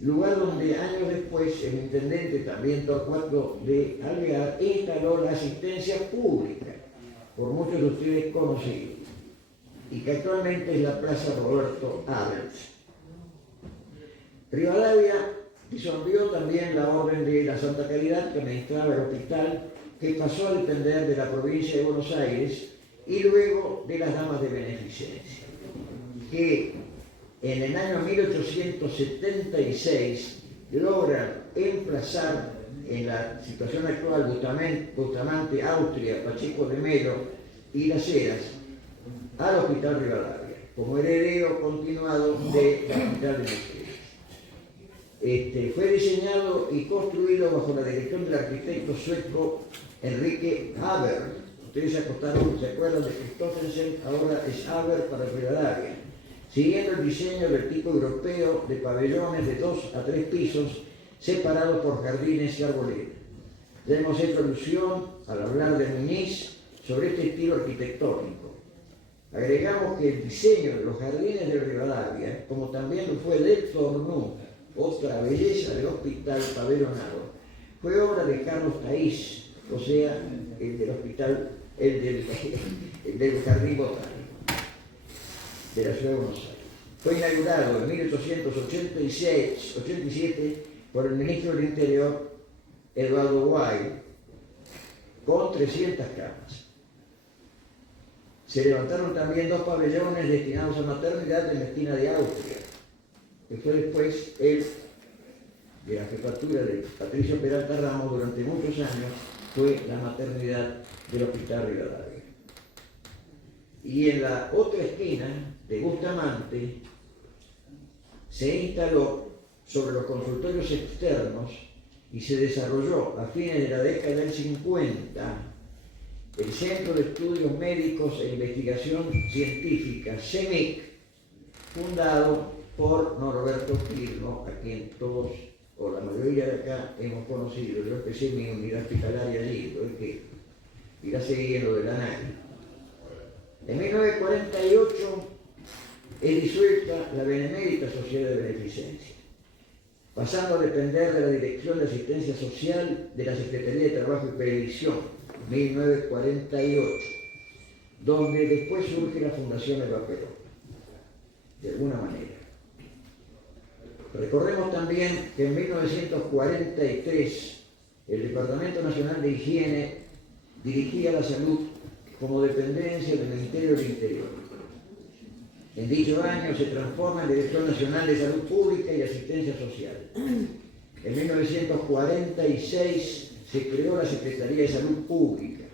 lugar donde años después el intendente, también Torcuato de Alvear, instaló la asistencia pública, por muchos de ustedes conocidos, y que actualmente es la Plaza Roberto Abels. Rivadavia disolvió también la Orden de la Santa Caridad, que administraba el hospital, que pasó a depender de la provincia de Buenos Aires, y luego de las Damas de Beneficencia, que en el año 1876 logran emplazar en la situación actual Bustamante, Austria, Pacheco de Melo y Las Heras al Hospital Rivadavia, como heredero continuado del Hospital de Mujeres. Fue diseñado y construido bajo la dirección del arquitecto sueco Enrique Haber. Ustedes se acuerdan de Christoffersen, ahora es Haber para Rivadavia, siguiendo el diseño del tipo europeo de pabellones de 2 a 3 pisos, separados por jardines y arboledas. Ya hemos hecho alusión, al hablar de Muñiz, sobre este estilo arquitectónico. Agregamos que el diseño de los jardines de Rivadavia, como también lo fue del Tornú, otra belleza del hospital pabellonado, fue obra de Carlos Taís, o sea, el del hospital, el del Jardín Botánico de la ciudad de Buenos Aires. Fue inaugurado en 1887 por el ministro del Interior, Eduardo Guay, con 300 camas. Se levantaron también 2 pabellones destinados a maternidad en la esquina de Austria, que fue después el de la jefatura de Patricio Peralta Ramos. Durante muchos años fue la maternidad del Hospital Rivadavia. Y en la otra esquina de Bustamante se instaló sobre los consultorios externos y se desarrolló a fines de la década del 50 el Centro de Estudios Médicos e Investigación Científica, CEMIC, fundado por Norberto Pirno, a quien todos o la mayoría de acá, hemos conocido. Yo empecé mi unidad hospitalaria allí, tuve que ir a seguir lo de la NARI. En 1948 es disuelta la Benemérita Sociedad de Beneficencia, pasando a depender de la Dirección de Asistencia Social de la Secretaría de Trabajo y Previsión, 1948, donde después surge la Fundación Eva Perón, de alguna manera. Recordemos también que en 1943 el Departamento Nacional de Higiene dirigía la salud como dependencia del Ministerio del Interior. En dicho año se transforma en Dirección Nacional de Salud Pública y Asistencia Social. En 1946 se creó la Secretaría de Salud Pública,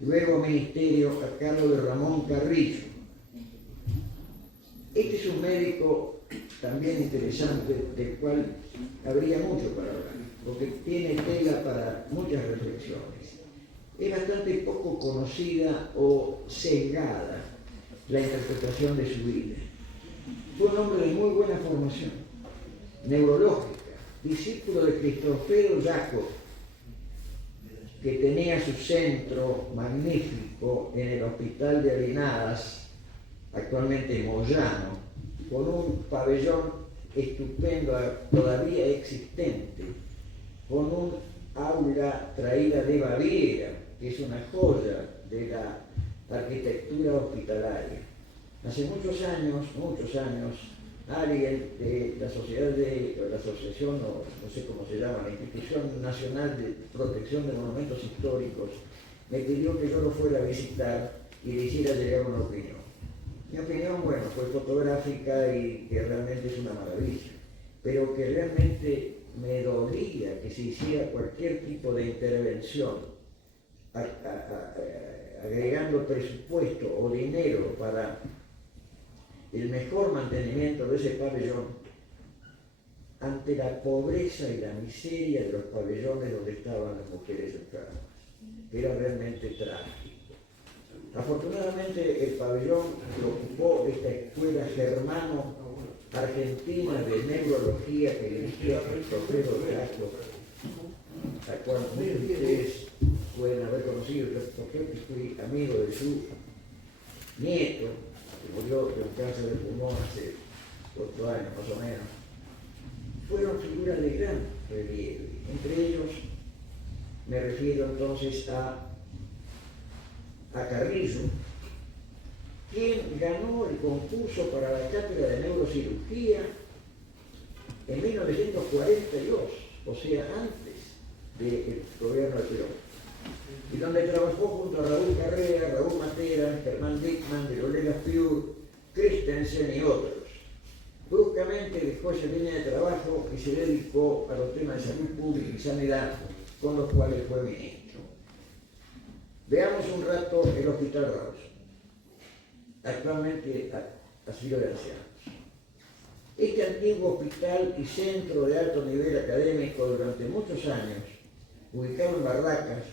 luego ministerio a cargo de Ramón Carrillo. Este es un médico también interesante, del cual habría mucho para hablar, porque tiene tela para muchas reflexiones. Es bastante poco conocida o sesgada la interpretación de su vida. Fue un hombre de muy buena formación neurológica, discípulo de Cristofero Jacob, que tenía su centro magnífico en el Hospital de Arenadas, actualmente Moyano, con un pabellón estupendo todavía existente, con un aula traída de Baviera, que es una joya de la arquitectura hospitalaria. Hace muchos años, alguien de la sociedad la asociación, no sé cómo se llama, la Institución Nacional de Protección de Monumentos Históricos, me pidió que yo lo fuera a visitar y le hiciera llegar una opinión. Mi opinión, bueno, fue fotográfica y que realmente es una maravilla, pero que realmente me dolía que se hiciera cualquier tipo de intervención agregando presupuesto o dinero para el mejor mantenimiento de ese pabellón ante la pobreza y la miseria de los pabellones donde estaban las mujeres enfermas. Era realmente trágico. Afortunadamente el pabellón lo ocupó esta escuela germano-argentina de neurología que dirigía Cristofero Jacob, a cual muchos de ustedes pueden haber conocido, porque fui amigo de su nieto, que murió de un cáncer de pulmón hace 8 años más o menos. Fueron figuras de gran relieve. Entre ellos me refiero entonces a Carrillo, quien ganó el concurso para la cátedra de neurocirugía en 1942, o sea, antes del gobierno de Perón, y donde trabajó junto a Raúl Carrera, Raúl Matera, Germán Dickman, de Lolela Fiur, Christensen y otros. Bruscamente dejó esa línea de trabajo y se dedicó a los temas de salud pública y sanidad, con los cuales fue ministro. Veamos un rato el Hospital Rawson, actualmente asilo de ancianos. Este antiguo hospital y centro de alto nivel académico durante muchos años, ubicado en Barracas,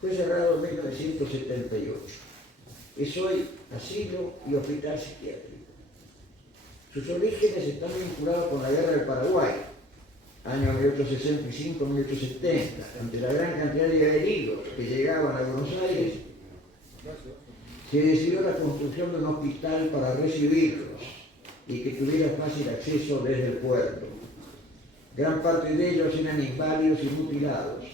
fue cerrado en 1978. Es hoy asilo y hospital psiquiátrico. Sus orígenes están vinculados con la Guerra del Paraguay, años 1865-1870, ante la gran cantidad de heridos que llegaban a Buenos Aires. Se decidió la construcción de un hospital para recibirlos y que tuviera fácil acceso desde el puerto. Gran parte de ellos eran inválidos y mutilados,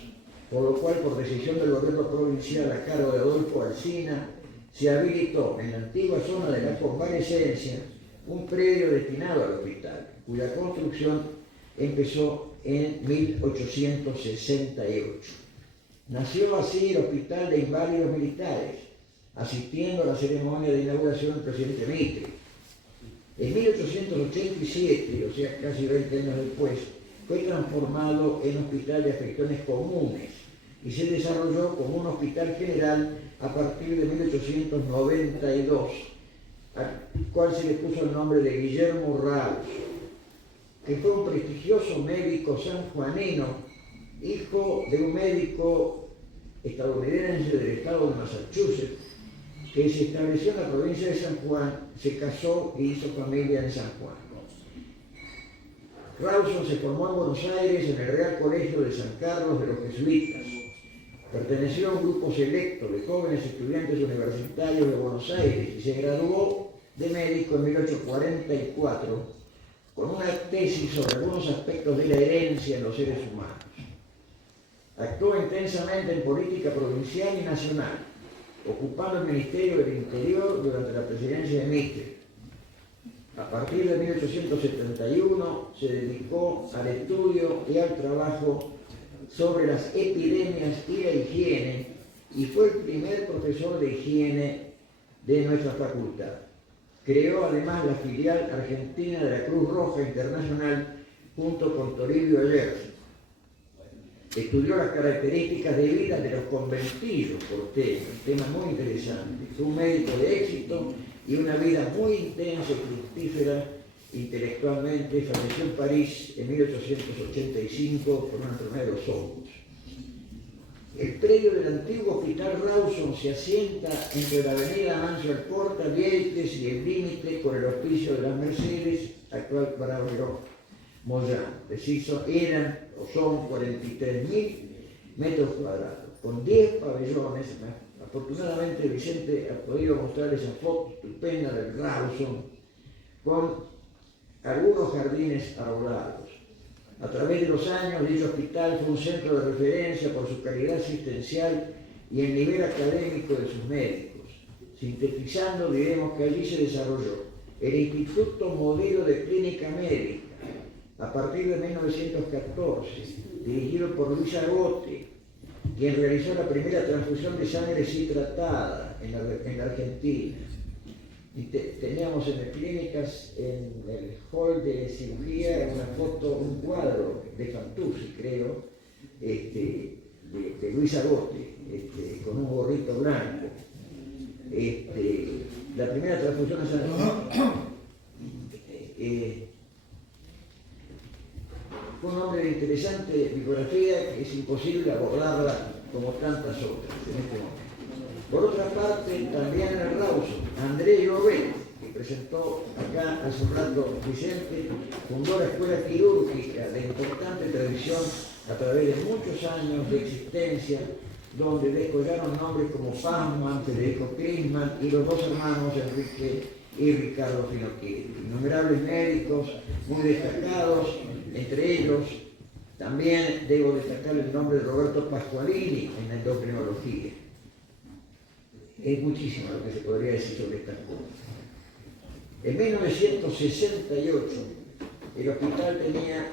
por lo cual, por decisión del gobierno provincial a cargo de Adolfo Alsina, se habilitó en la antigua zona de la Convalecencia un predio destinado al hospital, cuya construcción empezó en 1868. Nació así el Hospital de Inválidos Militares, asistiendo a la ceremonia de inauguración del presidente Mitre. En 1887, o sea, casi 20 años después, fue transformado en Hospital de Afecciones Comunes y se desarrolló como un hospital general a partir de 1892, al cual se le puso el nombre de Guillermo Rawson, que fue un prestigioso médico sanjuanino, hijo de un médico estadounidense del estado de Massachusetts, que se estableció en la provincia de San Juan, se casó y hizo familia en San Juan. Rawson se formó en Buenos Aires en el Real Colegio de San Carlos de los Jesuitas. Perteneció a un grupo selecto de jóvenes estudiantes universitarios de Buenos Aires y se graduó de médico en 1844 con una tesis sobre algunos aspectos de la herencia en los seres humanos. Actuó intensamente en política provincial y nacional, ocupando el Ministerio del Interior durante la presidencia de Mitre. A partir de 1871 se dedicó al estudio y al trabajo sobre las epidemias y la higiene y fue el primer profesor de higiene de nuestra facultad. Creó además la filial argentina de la Cruz Roja Internacional junto con Toribio Ayerza. Estudió las características de vida de los convertidos porteños, tema muy interesante. Fue un médico de éxito y una vida muy intensa y fructífera intelectualmente. Falleció en París en 1885 por una enfermedad de los ojos. El predio del antiguo Hospital Rawson se asienta entre la avenida Manso Alcorta, Vieites y el límite con el Hospicio de las Mercedes, actual barrio Moyano. Preciso, eran o son 43.000 metros cuadrados, con 10 pabellones. Afortunadamente Vicente ha podido mostrar esa foto estupenda del Rawson con algunos jardines arbolados. A través de los años, dicho hospital fue un centro de referencia por su calidad asistencial y el nivel académico de sus médicos. Sintetizando, diremos que allí se desarrolló el Instituto Modelo de Clínica Médica, a partir de 1914, dirigido por Luis Agote, quien realizó la primera transfusión de sangre citratada en la Argentina. Y teníamos en las clínicas, en el hall de cirugía, una foto, un cuadro de Fantuzzi, creo, de Luis Agote, con un gorrito blanco. La primera transfusión de sangre fue un hombre de interesante bibliografía que es imposible abordarla como tantas otras en este momento. Por otra parte, también en el Rawson, André Llobet, que presentó acá hace un rato Vicente, fundó la Escuela Quirúrgica de importante tradición a través de muchos años de existencia, donde descollaron nombres como Pazman, Federico Crisman y los dos hermanos Enrique y Ricardo Finocchieri. Innumerables médicos muy destacados, entre ellos también debo destacar el nombre de Roberto Pasqualini en la endocrinología. Es muchísimo lo que se podría decir sobre estas cosas. En 1968 el hospital tenía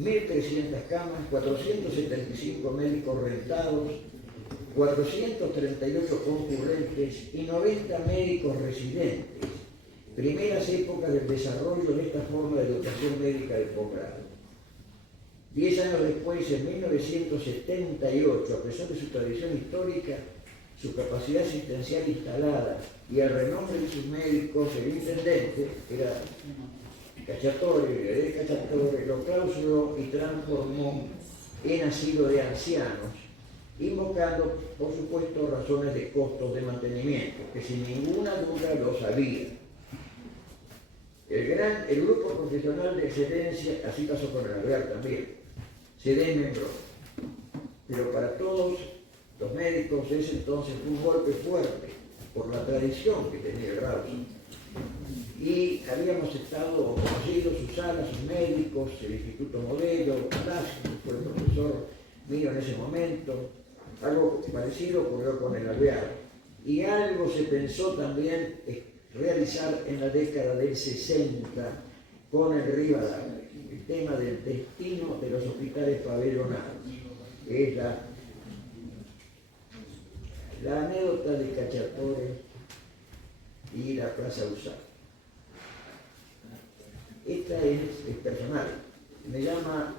1.300 camas, 475 médicos rentados, 438 concurrentes y 90 médicos residentes. Primeras épocas del desarrollo de esta forma de educación médica de posgrado. 10 años después, en 1978, a pesar de su tradición histórica, su capacidad asistencial instalada y el renombre de sus médicos, el intendente, era Cacciatore, lo clausuró y transformó en asilo de ancianos, invocando, por supuesto, razones de costos de mantenimiento, que sin ninguna duda los había. El grupo profesional de excelencia, así pasó con el Alvear también, se desmembró. Pero para todos los médicos ese entonces fue un golpe fuerte por la tradición que tenía el Rawson. Y habíamos estado conocidos sus salas, sus médicos, el Instituto Modelo, Palacio, fue el profesor mío en ese momento. Algo parecido ocurrió con el Alvear. Y algo se pensó también realizar en la década del 60 con el Rivadavia, el tema del destino de los hospitales pabellonados. Es la anécdota de Cacciatore y la Plaza Usar. Esta es personal. Me llama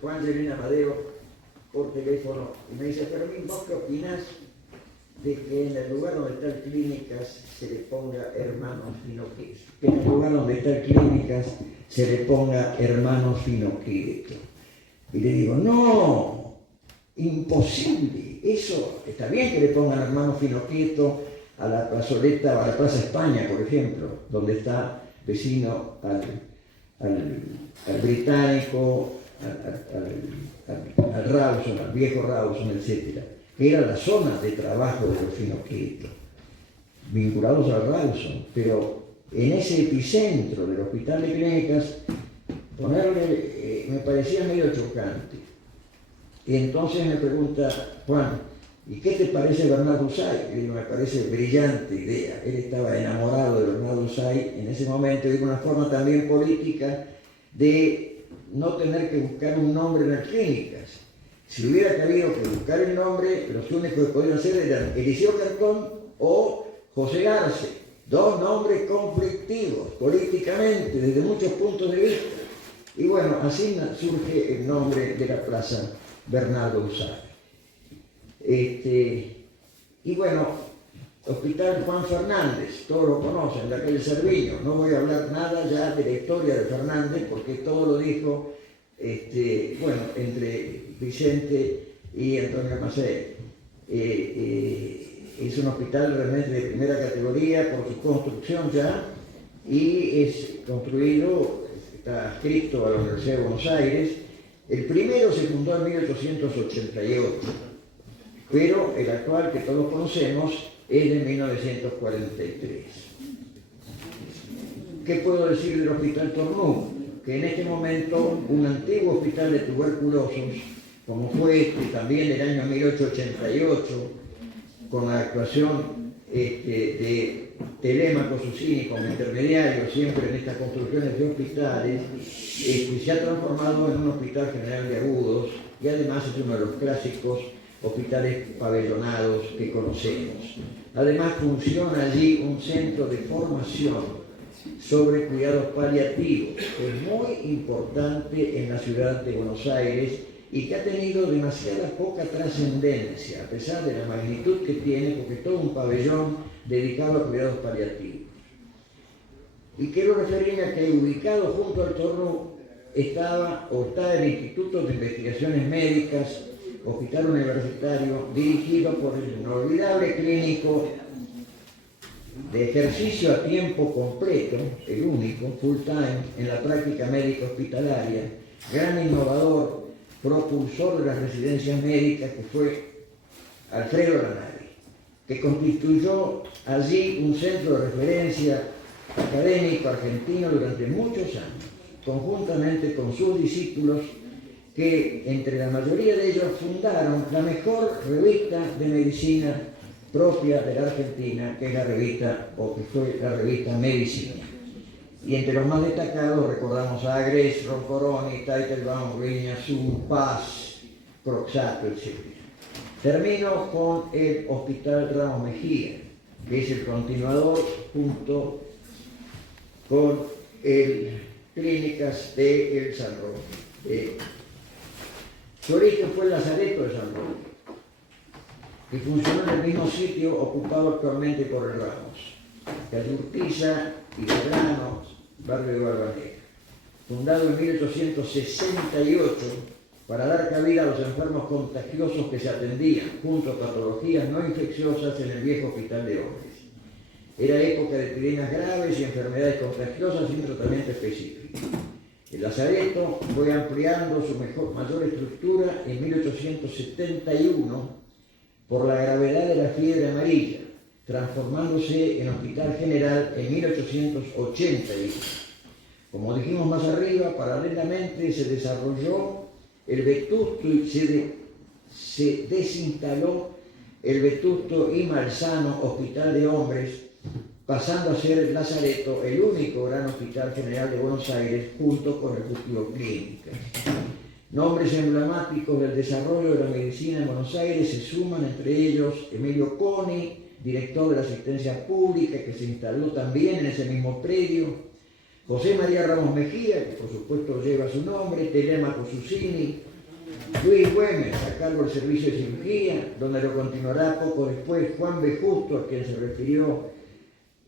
Juan Gerena Amadeo por teléfono y me dice: Fermín, ¿vos qué opinás de que en el lugar donde están clínicas se le ponga Hermanos Finocchietto? Que en el lugar donde están clínicas se le ponga Hermanos Finocchietto. Y le digo: no, imposible. Eso está bien que le pongan Hermanos Finocchietto a la plazoleta, a la Plaza España, por ejemplo, donde está vecino al británico, al Rawson, al viejo Rawson, etc., que era la zona de trabajo de los finoquietos, vinculados al Rawson, pero en ese epicentro del hospital de clínicas, ponerle me parecía medio chocante. Y entonces me pregunta Juan, ¿y qué te parece Bernardo Say? Y digo, me parece brillante idea. Él estaba enamorado de Bernardo Say en ese momento, y de una forma también política de no tener que buscar un nombre en las clínicas. Si hubiera cabido que buscar el nombre, los únicos que podían ser eran Eliseo Cantón o José Arce, dos nombres conflictivos políticamente desde muchos puntos de vista. Y bueno, así surge el nombre de la plaza Bernardo Say. Y bueno, Hospital Juan Fernández, todos lo conocen, de aquel Cerviño. No voy a hablar nada ya de la historia de Fernández, porque todo lo dijo, bueno, entre Vicente y Antonio Macei. Es un hospital realmente de primera categoría por su construcción ya, y es construido, está adscrito a la Universidad de Buenos Aires. El primero se fundó en 1888, pero el actual, que todos conocemos, es de 1943. ¿Qué puedo decir del Hospital Tornú? Que en este momento un antiguo hospital de tuberculosos, como fue también del año 1888, con la actuación de Telémaco Susini como intermediario siempre en estas construcciones de hospitales, se ha transformado en un hospital general de agudos, y además es uno de los clásicos hospitales pabellonados que conocemos. Además funciona allí un centro de formación sobre cuidados paliativos, que es muy importante en la ciudad de Buenos Aires y que ha tenido demasiada poca trascendencia, a pesar de la magnitud que tiene, porque es todo un pabellón dedicado a cuidados paliativos. Y quiero referirme a que ubicado junto al Torno está el Instituto de Investigaciones Médicas, hospital universitario, dirigido por el inolvidable clínico de ejercicio a tiempo completo, el único, full time, en la práctica médica hospitalaria, gran innovador, propulsor de las residencias médicas, que fue Alfredo Lanari, que constituyó allí un centro de referencia académico argentino durante muchos años, conjuntamente con sus discípulos, que entre la mayoría de ellos fundaron la mejor revista de medicina propia de la Argentina, que es la revista, o que fue la revista Medicina. Y entre los más destacados recordamos a Agres, Roncoroni, Teitelbaum, Riñazú, Paz, Croxato, etc. Termino con el Hospital Ramos Mejía, que es el continuador junto con el Clínicas de El San Roque. Su origen fue el Lazareto de San Roque, que funcionó en el mismo sitio ocupado actualmente por el Ramos, calle Urquiza y Belgrano, barrio de Barbanera. Fundado en 1868 para dar cabida a los enfermos contagiosos que se atendían, junto a patologías no infecciosas, en el viejo hospital de hombres. Era época de epidemias graves y enfermedades contagiosas sin tratamiento específico. El Lazareto fue ampliando su mayor estructura en 1871 por la gravedad de la fiebre amarilla, transformándose en Hospital General en 1881. Como dijimos más arriba, paralelamente se desarrolló el Vetusto y se desinstaló el Vetusto y Malsano Hospital de Hombres, pasando a ser el Lazareto el único gran hospital general de Buenos Aires, junto con el Refugio Clínicas. Nombres emblemáticos del desarrollo de la medicina en Buenos Aires se suman, entre ellos Emilio Coni, director de la asistencia pública, que se instaló también en ese mismo predio, José María Ramos Mejía, que por supuesto lleva su nombre, Telémaco Susini, Luis Güemes, a cargo del servicio de cirugía, donde lo continuará poco después Juan B. Justo, a quien se refirió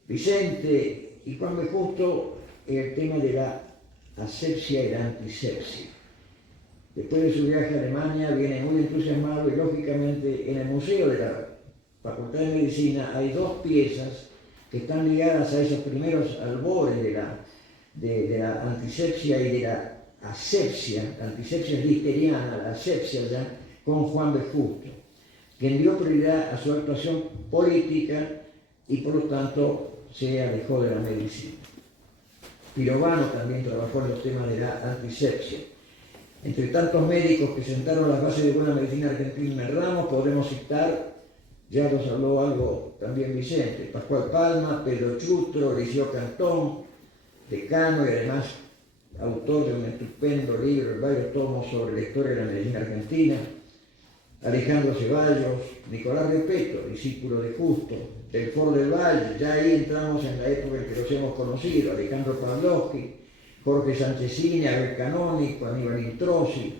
Vicente, y Juan B. Justo en el tema de la asepsia y la antisepsia. Después de su viaje a Alemania viene muy entusiasmado, y lógicamente en el Museo de la Facultad de Medicina hay dos piezas que están ligadas a esos primeros albores de la antisepsia y de la asepsia. La antisepsia es listerina, la asepsia ya, con Juan B. Justo, quien dio prioridad a su actuación política y por lo tanto se alejó de la medicina. Pirovano también trabajó en los temas de la antisepsia. Entre tantos médicos que sentaron las bases de buena medicina argentina en el ramo, podremos citar, ya nos habló algo también Vicente, Pascual Palma, Pedro Chustro, Eliseo Cantón, decano y además autor de un estupendo libro, varios tomos sobre la historia de la medicina argentina, Alejandro Ceballos, Nicolás Repeto, discípulo de Justo, Delfort del Valle, ya ahí entramos en la época en que los hemos conocido, Alejandro Pavlovsky, Jorge Sanchezini, Abel Canónico, Aníbal Introsi,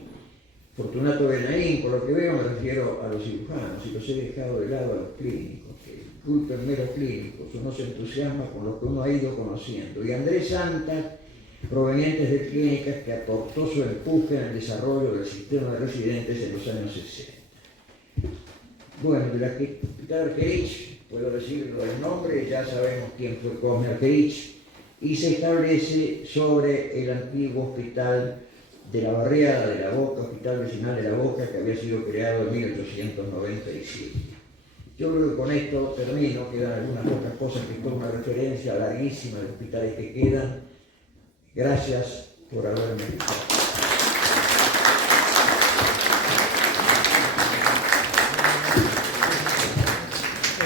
Fortunato Benaín. Por lo que veo me refiero a los cirujanos y los he dejado de lado a los clínicos, que culpen meros clínicos, uno se entusiasma con lo que uno ha ido conociendo. Y Andrés Santas, provenientes de clínicas, que aportó su empuje en el desarrollo del sistema de residentes en los años 60. Bueno, de la Hospital Argerich, puedo decirlo el nombre, ya sabemos quién fue Cosme Argerich, y se establece sobre el antiguo hospital de la Barriada de la Boca, hospital vecinal de la Boca, que había sido creado en 1897. Yo creo que con esto termino, quedan algunas pocas cosas que es una referencia larguísima de hospitales que quedan. Gracias por haberme escuchado.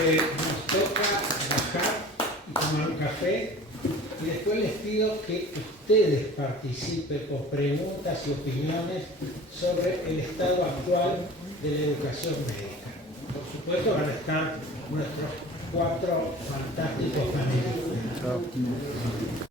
Nos toca bajar y tomar un café y después les pido que ustedes participen con preguntas y opiniones sobre el estado actual de la educación médica. Por supuesto van a estar nuestros 4 fantásticos panelistas.